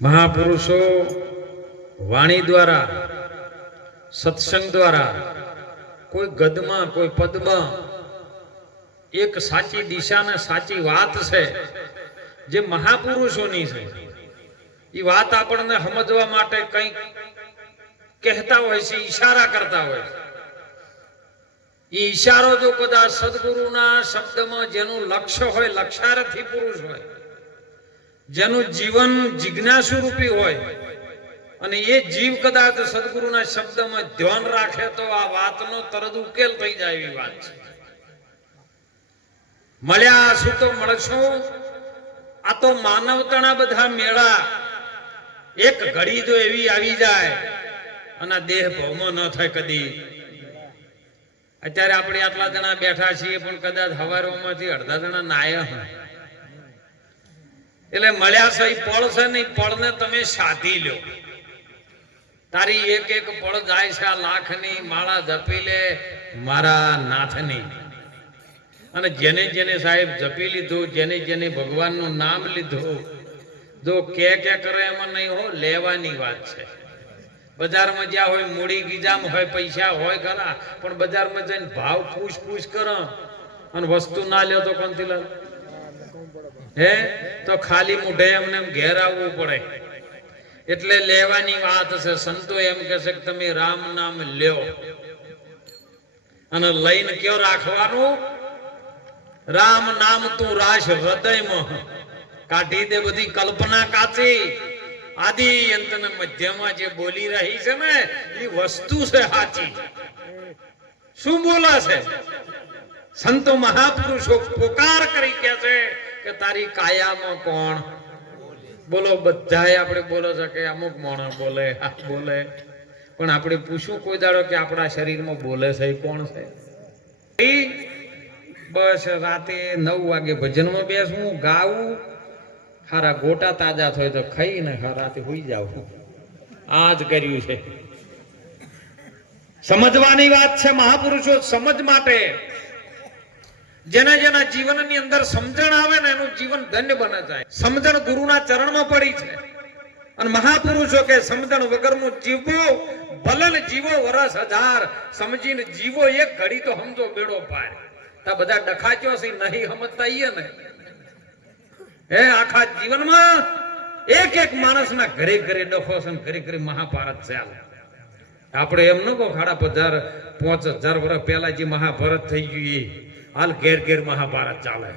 મહાપુરુષો, વાણી દ્વારા, સત્સંગ દ્વારા, કોઈ ગદમાં, કોઈ પદમાં, એક સાચી દિશા ને સાચી વાત છે, જે મહાપુરુષોની છે. એ વાત આપણને સમજવા માટે કંઈક કહેતા હોય છે, ઈશારા કરતા હોય છે. એ ઈશારો જો કદાચ સદગુરુના શબ્દમાં જેનું લક્ષ્ય હોય લક્ષારથી પુરુષ હોય જેનું જીવન જિજ્ઞાસુ રૂપી હોય અને એ જીવ કદાચ સદગુરુના શબ્દમાં ધ્યાન રાખે તો આ વાતનો તરત ઉકેલ થઈ જાય એવી વાત છે. મળ્યા શું તો મળશો. આ તો માનવતાના બધા મેળા. એક ઘડી જો એવી આવી જાય અને દેહ ભૌમો ન થાય કદી. અત્યારે આપણે આટલા જણા બેઠા છીએ પણ કદાચ હવારોમાંથી અડધા જણા નાયા હોય. એટલે મળ્યા છે ઈ પળ છે ને ઈ પળને તમે સાધી લ્યો તારી એક એક પળ જાય છે આ લાખની, માળા જપી લે મારા નાથની. અને જેને જેને સાહેબ જપી લીધું, જેને જેને ભગવાનનું નામ લીધું, જો કે કે કરે એમાં નહીં હો, લેવાની વાત છે. બજારમાં જ્યાં હોય મૂડી ગીજામ હોય, પૈસા હોય ખરા, પણ બજારમાં જઈને ભાવ પૂછ પૂછ કરો અને વસ્તુ ના લ્યો તો કોનથી લે હે? તો ખાલી મુઢે એમને એમ ઘેર આવવું પડે. એટલે લેવાની વાત છે, સંતો એમ કે છે કે તમે રામ નામ લ્યો. અને લઈને કયો રાખવાનું? રામ નામ તું રાશ હૃદયમાં. કાઢી દે બધી કલ્પના કાચી. આદિ અંત મધ્યમાં જે બોલી રહી છે ને, એ વસ્તુ છે સાચી. શું બોલે છે? સંતો મહાપુરુષો પોકાર કરી ગયા છે. કે તારી કાયામાં કોણ? બોલો બધાય આપણે બોલો છે અમુક માણસ બોલે બોલે. પણ આપણે પૂછવું કોઈ દાડો કે આપણા શરીરમાં બોલે છે કોણ છે? બસ રાતે નવ વાગે ભજનમાં બેસવું, ગાવું. હારા ગોટા તાજા થાય તો ખાઈને રાતે હોઈ જાવ આ જ કર્યું છે. સમજવાની વાત છે મહાપુરુષો, સમજ માટે. જેના જેના જીવનની અંદર સમજણ આવે ને એનું જીવન ધન્ય બને જાય. સમજણ ગુરુના ચરણમાં પડી છે. અને મહાપુરુષો કે સમજણ વગરનું જીવવું ભલન જીવો વરસ હજાર. સમજીને જીવો એક ઘડી તો સમજો બેડો પાર તા બધા ડખાચ્યો છે, નહીં સમજતા ઈએ ને. હે, આખા જીવનમાં એક એક માણસના ઘરે ઘરે ડખો છે ઘરે ઘરે મહાભારત ચાલે આપણે એમ ન કહો ખાડા પધાર પાંચ હજાર વર્ષ પહેલા જે મહાભારત થઈ ગયું એ. હાલ ઘેર ઘેર મહાભારત ચાલે.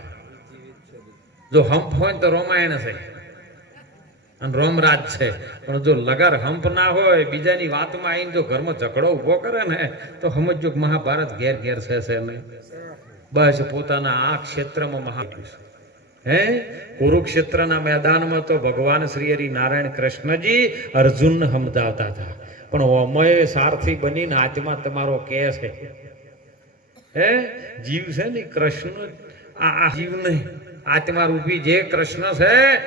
જો હંપ હોય તો રામાયણ છે. અને રોમરાજ છે. પણ જો લગાર હંપ ના હોય, બીજાની વાતમાં આવીને જો ઘરમાં ઝઘડો ઊભો કરે ને, તો સમજો મહાભારત ઘેર ઘેર છે છે બસ પોતાના આ ક્ષેત્રમાં મહા હે? કુરુક્ષેત્રના મેદાનમાં તો ભગવાન શ્રી હરિ નારાયણ કૃષ્ણજી અર્જુન સમજાવતા હતા. પણ અમય સારથી બનીને આજમાં તમારો કે છે. હે? જીવ છે ને કૃષ્ણ આ આ નહીં આત્મા રૂપી જે કૃષ્ણ છે,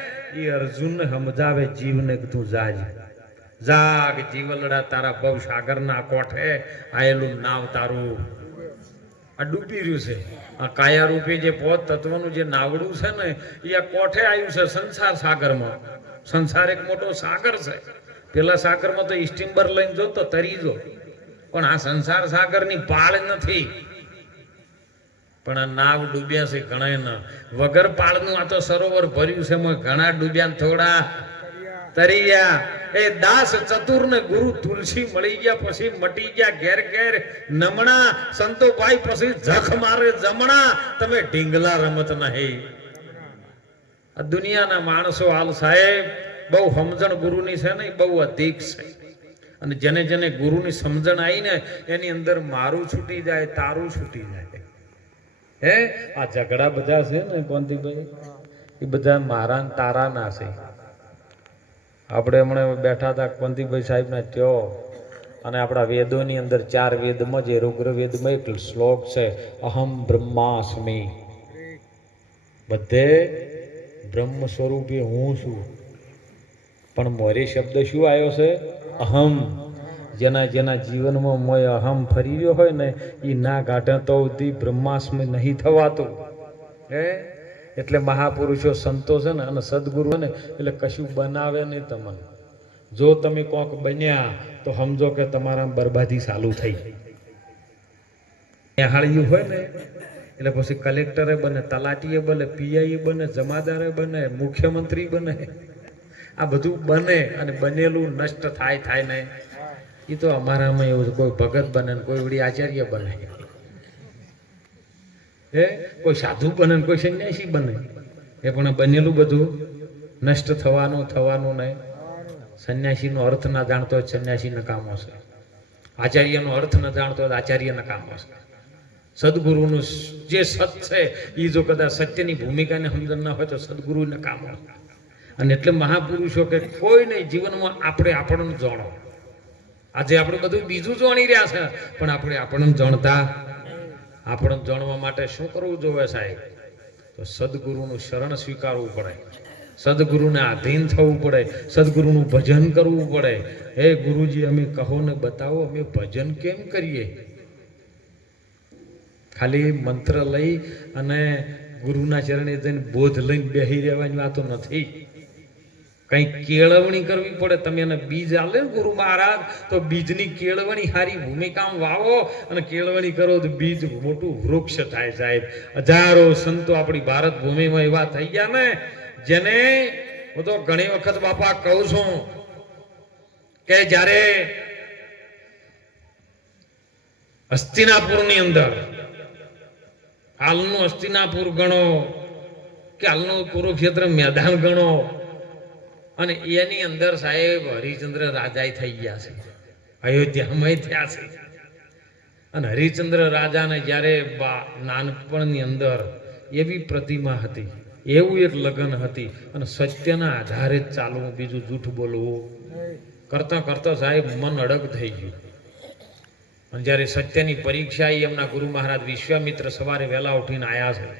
એ અર્જુન સમજાવે જીવને કે તું જાજ. જાગ જીવલડા તારા બહુ સાગરના કોઠે આયેલું નાવ તારું. આ ડૂબી રહ્યું છે. આ કાયા રૂપી જે પોત તત્વનું જે નાવડું છે ને, એ આ કોઠે આવ્યું છે સંસાર સાગરમાં. સંસાર એક મોટો સાગર છે. પેલા સાગરમાં તો સ્ટીમ્બર લઈને જો તો તરી જો. પણ આ સંસાર સાગરની પાળ નથી. પણ આ નાવ ડૂબ્યા છે ઘણા ના. વગર પાળનું આ તો સરોવર ભર્યું છે ઘણા ડૂબ્યા થોડા. તરી ગયા એ દાસ ચતુર ને ગુરુ તુલસી મળી ગયા, પછી મટી ગયા ઘેર ઘેર. નમણા. સંતો ભાઈ પછી જખ મારે જમણા. તમે ઢીંગલા રમત નહીં. આ દુનિયાના માણસો હાલ સાહેબ, બહુ સમજણ ગુરુની છે ને બહુ અધિક છે. અને જેને જેને ગુરુની સમજણ આવી ને, એની અંદર મારું છૂટી જાય, તારું છૂટી જાય. હે? આ ઝઘડા બધા છે ને કોંતીભાઈ એ બધા મારા તારા ના છે. આપણે હમણાં બેઠા હતા કોંતીભાઈ સાહેબના ત્યો. અને આપણા વેદોની અંદર ચાર વેદમાં જે રુગ્ર વેદમાં એક શ્લોક છે, અહમ બ્રહ્માસ્મી. બધે બ્રહ્મ સ્વરૂપે હું છું. પણ મોરી શબ્દ શું આવ્યો છે? અહમ. જેના જેના જીવનમાં મોય અહમ ફરી હોય ને એ ના ગાઢે તો બ્રહ્માસ્મ નહીં થવાતું. હે? એટલે મહાપુરુષો સંતો છે ને, અને સદગુરુ ને, એટલે કશું બનાવે નહીં તમને. જો તમે કોક બન્યા, તો સમજો કે તમારા બરબાદી ચાલુ થઈ. નિહાળ્યું હોય ને, એટલે પછી કલેક્ટરે બને, તલાટીએ બને પીઆઈ બને, જમાદારે બને, મુખ્યમંત્રી બને. આ બધું બને અને બનેલું નષ્ટ થાય થાય ને એ તો અમારામાં એવું કોઈ ભગત બને કોઈ વળી આચાર્ય બને. હે? કોઈ સાધુ બને કોઈ સંન્યાસી બને. એ પણ બનેલું બધું નષ્ટ થવાનું થવાનું નહીં. સંન્યાસીનો અર્થ ના જાણતો હોય સંન્યાસી નકામો છે. આચાર્યનો અર્થ ન જાણતો તો આચાર્ય નકામો છે. સદગુરુનું જે સત છે એ જો કદાચ સત્યની ભૂમિકાને સમજણ ના હોય તો સદગુરુ નકામો. અને એટલે મહાપુરુષો કે કોઈ નહીં, જીવનમાં આપણે આપણને જાણો. આજે આપણે બધું બીજું જાણી રહ્યા છે, પણ આપણે આપણને જાણતા આપણને જાણવા માટે શું કરવું જોવે સાહેબ? તો સદગુરુનું શરણ સ્વીકારવું પડે. સદગુરુને આધીન થવું પડે. સદગુરુનું ભજન કરવું પડે. હે ગુરુજી, અમે કહો ને બતાવો, અમે ભજન કેમ કરીએ? ખાલી મંત્ર લઈ અને ગુરુના ચરણે જઈને બોધ લઈને બેહી રહેવાની વાતો નથી. કઈ કેળવણી કરવી પડે? તમે એને બીજ આલે ગુરુ મહારાજ, તો બીજની કેળવણી હારી ભૂમિકામાં વાવો અને કેળવણી કરો તો બીજ મોટું વૃક્ષ થાય સાહેબ. હજારો સંતો આપણી ભારત ભૂમિમાં એવા થઈ ગયા ને, જેને હું તો ઘણી વખત બાપા કહું છું કે જ્યારે હસ્તિનાપુરની અંદર, હાલનું હસ્તિનાપુર ગણો કે હાલનું કુરુક્ષેત્ર મેદાન ગણો અને એની અંદર સાહેબ હરિચંદ્ર રાજા થઈ ગયા છે. અયોધ્યામાં થયા છે. અને હરિચંદ્ર રાજાને જ્યારે નાનપણની અંદર એવી પ્રતિમા હતી, એવું એક લગ્ન હતી અને સત્યના આધારે જ ચાલવું બીજું જૂઠ બોલવું. કરતા કરતા સાહેબ મન અડગ થઈ ગયું. અને જ્યારે સત્યની પરીક્ષા એમના ગુરુ મહારાજ વિશ્વામિત્ર સવારે વહેલા ઉઠીને આવ્યા છે.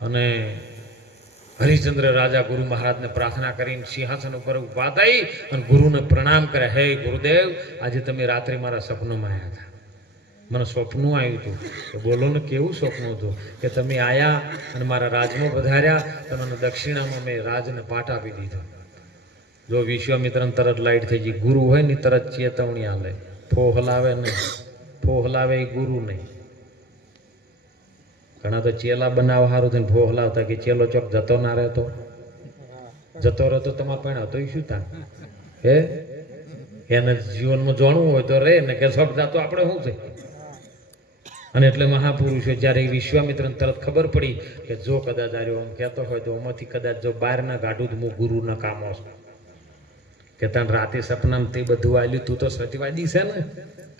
અને હરિચંદ્ર રાજા ગુરુ મહારાજને પ્રાર્થના કરીને સિંહાસન ઉપર ઊભા થઈ અને ગુરુને પ્રણામ કરે. હે ગુરુદેવ, આજે તમે રાત્રે મારા સપનોમાં આવ્યા હતા. મને સ્વપ્નું આવ્યું હતું. તો બોલો ને, કેવું સ્વપ્ન હતું? કે તમે આયા અને મારા રાજમાં વધાર્યા અને મને દક્ષિણામાં મેં રાજને પાઠ આપી દીધો. જો વિશ્વામિત્રને તરત લાઈટ થઈ ગઈ. ગુરુ હોય ને, તરત ચેતવણી આલે. ફો હલાવે નહીં. ફો હલાવે એ ગુરુ નહીં. ઘણા તો ચેલા બનાવવા સારું થઈને ફો લાવતા કે ચેલો ચોક જતો ના રહેતો. જતો રહેતો તમારે પણ હતો શું તા હે? એને જીવનમાં જાણવું હોય તો રે, ને કે સબ જાતો આપણે શું છે? અને એટલે મહાપુરુષો જ્યારે વિશ્વામિત્રને તરત ખબર પડી કે જો કદાચ આર્યો આમ કહેતો હોય તો આમાંથી કદાચ જો બહારના ગાઢું જ હું ગુરુના કામો છું. કે તને રાતે સપનામાં તે બધું આલ્યું, તું તો સચવાદી છે ને?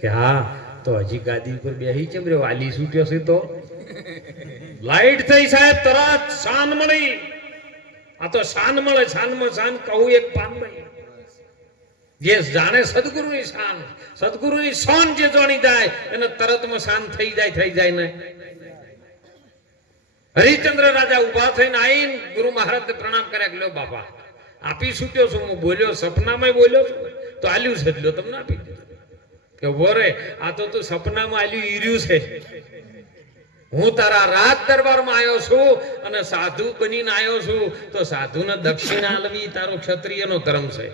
કે હા, તો હજી ગાદી ઉપર બેહી કેમ રહ્યો? વાલી છૂટ્યો છે તો? લાઈટ થઈ સાહેબ, તરત શાન મળી. આ તો શાન મળે શાનમાં શાન કહું એક પાનમાં. જે જાણે સદગુરુની શાન સદગુરુની શાન જે જાણી જાય, એને તરતમાં શાન થઈ જાય થઈ જાય ને. હરિચંદ્ર રાજા ઊભા થઈને આવીને ગુરુ મહારાજને પ્રણામ કર્યા કે, લ્યો બાપા, આપી છૂટ્યો છું? હું બોલ્યો સપનામાં બોલ્યો છું? તો આલ્યું છે તમને આપી દીધું. કે, વરે, આ તો તું સપનામાં આલ્યું, ઈર્યું છે. હું તારા રાજ દરબારમાં આવ્યો છું અને સાધુ બનીને આવ્યો છું, તો સાધુને દક્ષિણા આલવી તારો ક્ષત્રિયનો ધર્મ છે.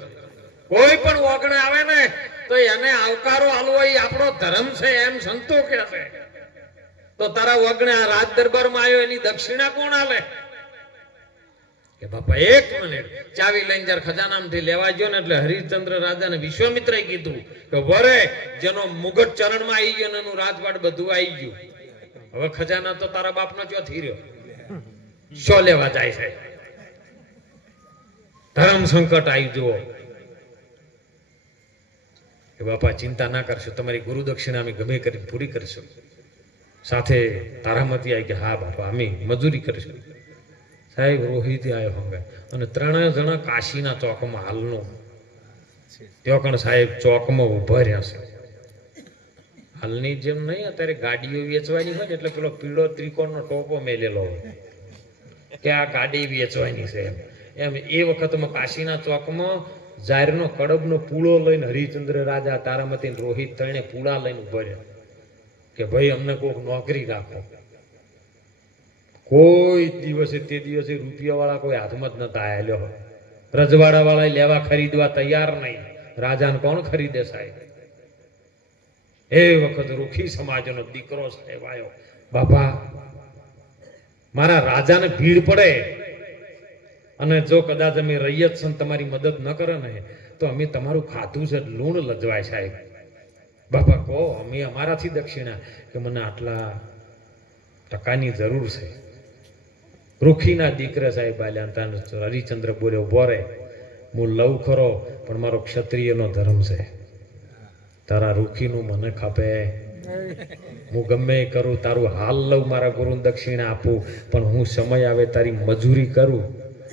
કોઈ પણ ઓગણે આવે ને, તો એને આવકારો આલવો એ આપણો ધર્મ છે એમ સંતો કે છે. તો તારા વગણે આ રાજ દરબારમાં આવ્યો, એની દક્ષિણા કોણ આલે? કે બાપા, એક મિનિટ. ચાવી લઈને જયારે ખજાનામાંથી લેવા ગયો ને, એટલે હરિશ્ચંદ્ર રાજાને વિશ્વામિત્રએ કીધું કે, વરે, જેનો મુગટ ચરણમાં આવી ગયો ને, એનું રાજપાટ બધું આવી ગયું. હવે ખજાના તો તારા બાપનો થઈ રહ્યો. શો લેવા જાય છે? ધર્મ સંકટ આવી જુઓ. કે બાપા, ચિંતા ના કરશો. તમારી ગુરુ દક્ષિણા અમે ગમે કરી પૂરી કરીશું. સાથે તારામતી આવી કે હા બાપા, અમે મજૂરી કરીશું. સાહેબ, રોહિત આવ્યો હંગે અને ત્રણેય જણા કાશીના ચોકમાં હાલનું. ત્યાં સાહેબ ચોકમાં ઊભા રહ્યા છે. હાલની જેમ નહીં, અત્યારે ગાડીઓ વેચવાની હોય ને, એટલે પેલો પીળો ત્રિકોણનો ટોપો મેલેલો હોય. કે આ ગાડી વેચવાની છે એમ. એ વખતમાં કાશીના ચોકમાં જાહેરનો કડબનો પૂળો લઈને હરિચંદ્ર રાજા તારામતી રોહિત ત્રણે પૂળા લઈને ઊભા કે ભાઈ, અમને કોઈક નોકરી રાખો. કોઈ દિવસે તે દિવસે રૂપિયા વાળા કોઈ હાથમાં જ નતા આવેલો રજવાડાવાળા લેવા ખરીદવા તૈયાર નહીં. રાજાને કોણ ખરીદે સાહેબ? એ વખત રૂખી સમાજનો દીકરો સાહેબ આવ્યો બાપા, મારા રાજાને ભીડ પડે અને જો કદાચ અમે રૈયત સન તમારી મદદ ન કરે ને, તો અમે તમારું ખાધું છે લૂણ લજવાય સાહેબ. બાપા, કહો, અમે અમારાથી દક્ષિણા કે મને આટલા ટકાની જરૂર છે. રૂખીના દીકરા સાહેબ આલ્યા હરિચંદ્ર બોલ્યો બોરે હું લવ ખરો, પણ મારો ક્ષત્રિયનો ધર્મ છે. તારા રૂખીનું મને ખપે. હું ગમે એ કરું, તારું હાલ લઉં, મારા ગુરુને દક્ષિણા આપું, પણ હું સમય આવે તારી મજૂરી કરું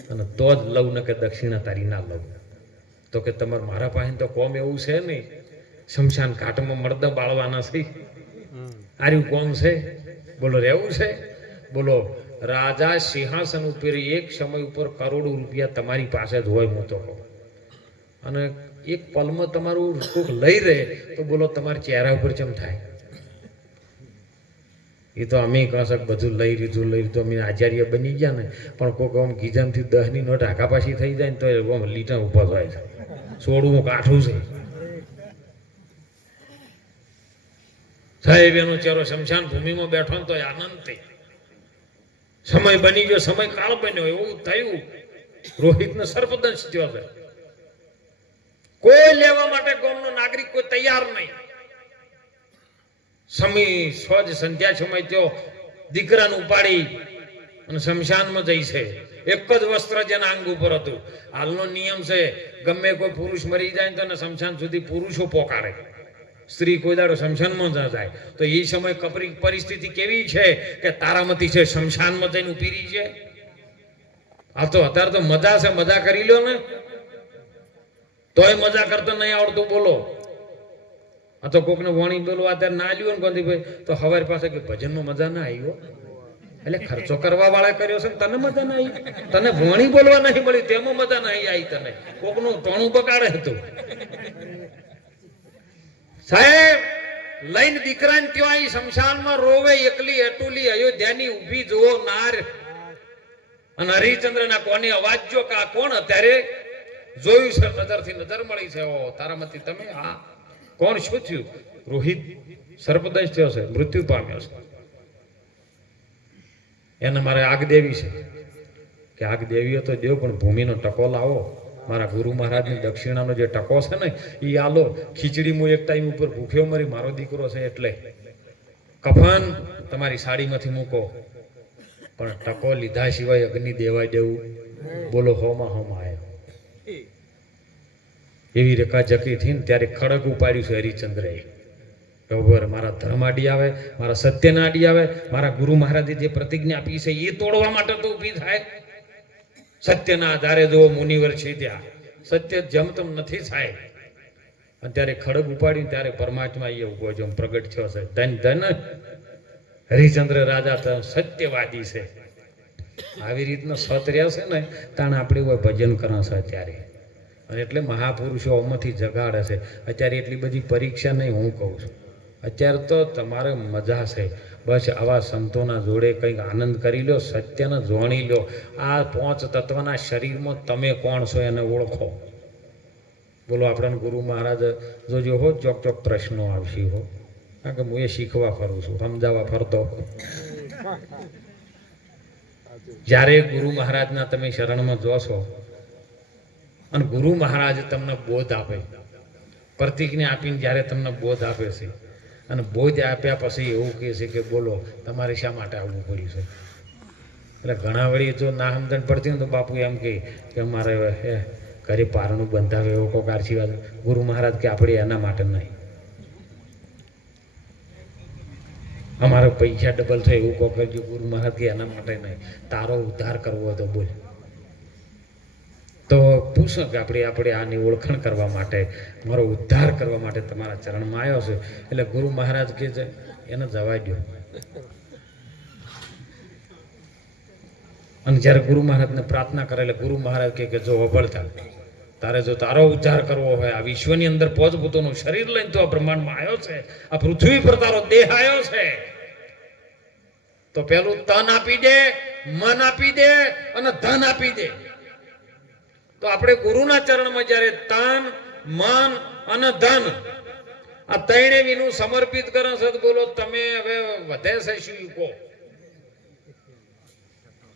અને તો જ લઉં ને કે દક્ષિણા તારી ના લઉં. તો કે તમારે મારા પાસે તો કોમ એવું છે નહીં શમશાન ઘાટમાં મર્દ બાળવાના છે. આર્યું કોમ છે? બોલો, રહેવું છે? બોલો, રાજા સિંહાસન ઉપર એક સમય ઉપર કરોડો રૂપિયા તમારી પાસે જ હોય હું તો અને એક પલમાં તમારું કોક લઈ રહે, તો બોલો તમારા ચહેરા ઉપર ચમ થાય? એ તો અમે કશક બધું લઈ લીધું લઈ લીધું, અમે આચાર્ય બની ગયા ને, પણ કોઈક આમ ગીજામથી દહની નોટ આઘાપાછી થઈ જાય ને તો આમ લીટા ઊભા થાય છે. સોડવું કાઠું છે. સાહેબ, એનો ચહેરો શમશાન ભૂમિમાં બેઠો ને તો આનંદ થઈ સમય બની ગયો, સમય કાળ બન્યો, એવું થયું. રોહિતને સર્પદંશ થયો છે. કોઈ લેવા માટે ગામનો નાગરિક કોઈ તૈયાર નહીં. સમય સ્વજ સંધ્યા સમય થયો દીકરાને ઉપાડી અને શમશાનમાં જઈ છે. એક જ વસ્ત્ર જેના અંગ ઉપર હતું. હાલનો નિયમ છે, ગમે કોઈ પુરુષ મરી જાય તો શમશાન સુધી પુરુષો પોકારે. સ્ત્રી કોઈ દાડો શમશાનમાં ન જાય. તો એ સમય કપરી પરિસ્થિતિ કેવી છે કે તારામતી છે શમશાનમાં જઈને રહી છે? આ તો અત્યારે તો મજા છે મજા કરી લ્યો ને. તોય મજા કરતો નહીં આવડતું, બોલો. આ તો કોકને વણી બોલવા અત્યારે ના લ્યો ને ગાંધીભાઈ તો હવારી પાસે કે ભજનમાં મજા ના આવ્યો એટલે ખર્ચો કરવા વાળા કર્યો છે તને મજા ના આવી. તને વણી બોલવા નહીં મળી, તેમાં મજા નહીં આવી તને. કોકનું ટોણું બકાડે હતું સાહેબ, લઈને દીકરાને ત્યાં શમશાનમાં રોવે, એકલી અટુલી અયોધ્યાની ઊભી જુઓ, નાર. અને હરિચંદ્રના કોની અવાજ જો કા કોણ? અત્યારે જોયું છે, નજરથી નજર મળી છે. ઓ, તારામાંથી તમે આ કોણ શું થયું રોહિત સર્પદંશ થયો છે, મૃત્યુ પામ્યો છે. એને મારે આગ દેવી છે. કે આગ દેવી તો દેવ, પણ ભૂમિનો ટકો લાવો. મારા ગુરુ મહારાજની દક્ષિણાનો જે ટકો છે ને એ આલો. ખીચડી હું એક ટાઈમ ઉપર ભૂખ્યો મરી, મારો દીકરો છે એટલે. કફન તમારી સાડીમાંથી મૂકો. પણ ટકો લીધા સિવાય અગ્નિ દેવાય દેવું. બોલો, હોમાં હોમાં એવી રેખા જકી થી ને ત્યારે ખડક ઉપાડ્યું છે હરિચંદ્રએ. ખબર મારા ધર્મ આડી આવે, મારા સત્યના આડી આવે, મારા ગુરુ મહારાજે જે પ્રતિજ્ઞા આપી છે એ તોડવા માટે તો ઊભી થાય. સત્યના આધારે જો મુનિવર છે ત્યાં, સત્ય જમતમ નથી થાય. અને ત્યારે ખડગ ઉપાડ્યું, ત્યારે પરમાત્મા એ ઊભો છે પ્રગટ થયો છે. ધન ધન, હરિચંદ્ર રાજા સત્યવાદી છે. આવી રીતના સત રહ્યા છે ને, તાણ આપણે ભજન કરાશે અત્યારે. એટલે મહાપુરુષો આમાંથી જગાડે છે. અત્યારે એટલી બધી પરીક્ષા નહીં હું કહું છું. અત્યારે તો તમારે મજા છે. બસ આવા સંતોના જોડે કંઈક આનંદ કરી લો સત્યને જોણી લો. આ પાંચ તત્વના શરીરમાં તમે કોણ છો એને ઓળખો. બોલો આપણા ગુરુ મહારાજ જોજો હો ચોક ચોક પ્રશ્નો આવશે હો. કારણ કે હું એ શીખવા ફરું છું સમજાવવા ફરતો. જ્યારે ગુરુ મહારાજના તમે શરણમાં જોશો અને ગુરુ મહારાજ તમને બોધ આપે. પ્રતિજ્ઞા આપીને જ્યારે તમને બોધ આપે છે. અને બોધ આપ્યા પછી એવું કહે છે કે બોલો તમારે શા માટે આવવું પડ્યું છે? એટલે ઘણા વળી જો ના સમજણ પડતી હોય તો બાપુ એમ કહે કે અમારે હે, ઘરે પારણું બંધાવે એવો કોઈક આશીર્વાદ. ગુરુ મહારાજ કે આપણે એના માટે નહીં. અમારે પૈસા ડબલ થાય એવું કોક કરજો ગુરુ મહારાજ કે એના માટે નહીં. તારો ઉદ્ધાર કરવો હતો બોલ. તો પુસ્તક આપણે આપણે આની ઓળખાણ કરવા માટે, મારો ઉદ્ધાર કરવા માટે તમારા ચરણમાં આવ્યો છે. એટલે ગુરુ મહારાજ કહે છે, એને જવા દો અને જ્યારે ગુરુ મહારાજને પ્રાર્થના કરે, એટલે ગુરુ મહારાજ કહે કે, જો અભળતા તારે જો તારો ઉદ્ધાર કરવો હોય, આ વિશ્વની અંદર પોતપોતાનું શરીર લઈને તો આ બ્રહ્માંડમાં આવ્યો છે, આ પૃથ્વી પર તારો દેહ આવ્યો છે. તો પેલું તન આપી દે, મન આપી દે અને ધન આપી દે. તો આપણે ગુરુના ચરણમાં જ્યારે તન મન અને ધન આ ત્રણે વિનું સમર્પિત કરો છો તમે હવે વધે છે શું કહો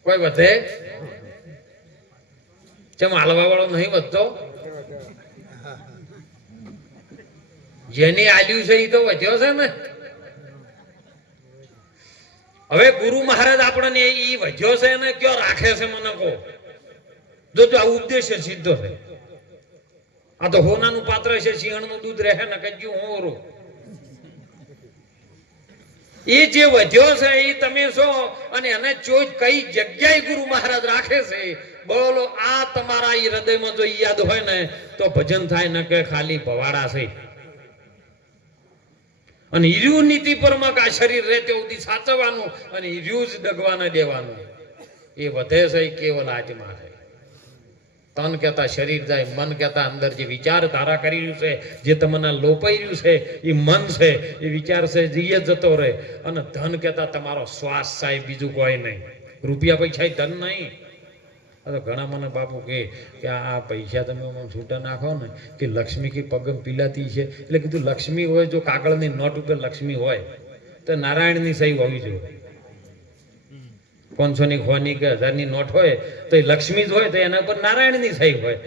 કોઈ વધે? ચમ હાલવા વાળો નહીં વધતો? જેને આલ્યું છે એ તો વધ્યો છે ને? હવે ગુરુ મહારાજ આપણને એ વધ્યો છે ને, કયો રાખે છે મને કહો? જો તો આ રાખે છે, બોલો, આ તમારા હૃદયમાં જો યાદ હોય ને, તો ભજન થાય ને કે ખાલી ભવાડા છે. અને હિર્યુ નીતિ પરમાં આ શરીર રહે તે સુધી સાચવવાનું, અને હિર્યુ જ ડગવા દેવાનું. એ વધે છે કેવલ આત્મા છે. તન કહેતા શરીર જાય, મન કહેતા અંદર જે વિચાર ધારા કરી રહ્યું છે, જે તમને લોપાઈ રહ્યું છે, એ મન છે, એ વિચાર છે જઈએ જતો રહે. અને ધન કહેતા તમારો શ્વાસ સાહેબ બીજું કોઈ નહીં. રૂપિયા પૈસા ધન નહીં. તો ઘણા મને બાપુ કહે કે આ પૈસા તમે છૂટા નાખો ને, કે લક્ષ્મી કે પગમ પીલાતી છે. એટલે કીધું, લક્ષ્મી હોય જો કાગળની નોટ ઉપર લક્ષ્મી હોય, તો નારાયણની સહી હોવી જોઈએ. પાંચસો ની ખોની કે હજારની નોટ હોય તો એ લક્ષ્મી જ હોય તો એના પર નારાયણની સહી હોય.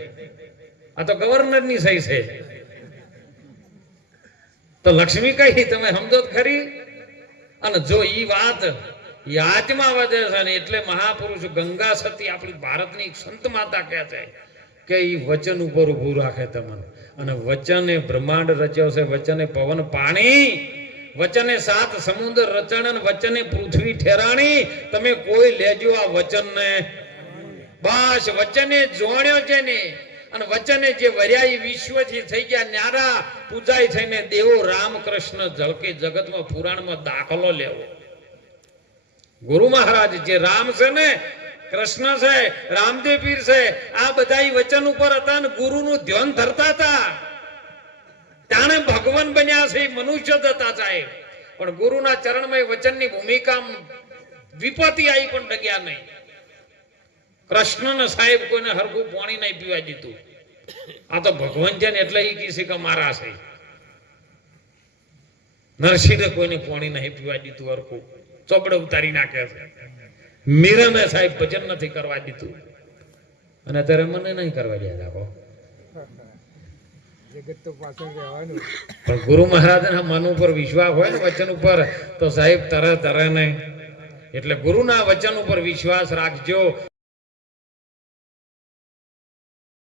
આ તો ગવર્નરની સહી છે. તો લક્ષ્મી કઈ તમે સમજો ખરી. અને જો ઈ વાત યાદમાં વધે છે ને એટલે મહાપુરુષ ગંગા સતી આપણી ભારતની સંત માતા કહે છે કે એ વચન ઉપર ઊભું રાખે તમને. અને વચને બ્રહ્માંડ રચ્યો છે, વચને પવન, પાણી વચને સાત સમુદ્ર રચણ વચને પૃથ્વી ઠેરાણી, તમે કોઈ લેજો આ વચનને. બસ વચને જોણ્યો છે ને અને વચને જે વર્યા ઈ વિશ્વથી થઈ ગયા ન્યારા પૂજાય થઈને દેવો રામકૃષ્ણ ઝળકે જગતમાં પુરાણમાં દાખલો લેવો. ગુરુ મહારાજ જે રામ છે ને, કૃષ્ણ છે, રામદેવ પીર છે, આ બધા વચન ઉપર હતા ને ગુરુનું ધ્યાન ધરતા હતા. તાણે ભગવાન બન્યા છે મનુષ્ય હતા સાહેબ. પણ ગુરુના ચરણમય વચનની ભૂમિકા વિપત્તિ આવી પણ ડગ્યા નહીં. કૃષ્ણને સાહેબ કોઈને હરખું પાણી નહીં પીવા દીધું. આ તો ભગવાન છે ને એટલે એ કિસી કે મારા છે. નરસિંહને કોઈને પાણી નહીં પીવા દીધું હરખું. ચોપડે ઉતારી નાખે છે. મીરાને સાહેબ ભજન નથી કરવા દીધું. અને અત્યારે મને નહીં કરવા દે રાખો જગત તો પાછળ ગુરુ મહારાજના મન ઉપર વિશ્વાસ હોય ને વચન ઉપર, તો સાહેબ તરત તરે નહીં એટલે ગુરુના વચન ઉપર વિશ્વાસ રાખજો.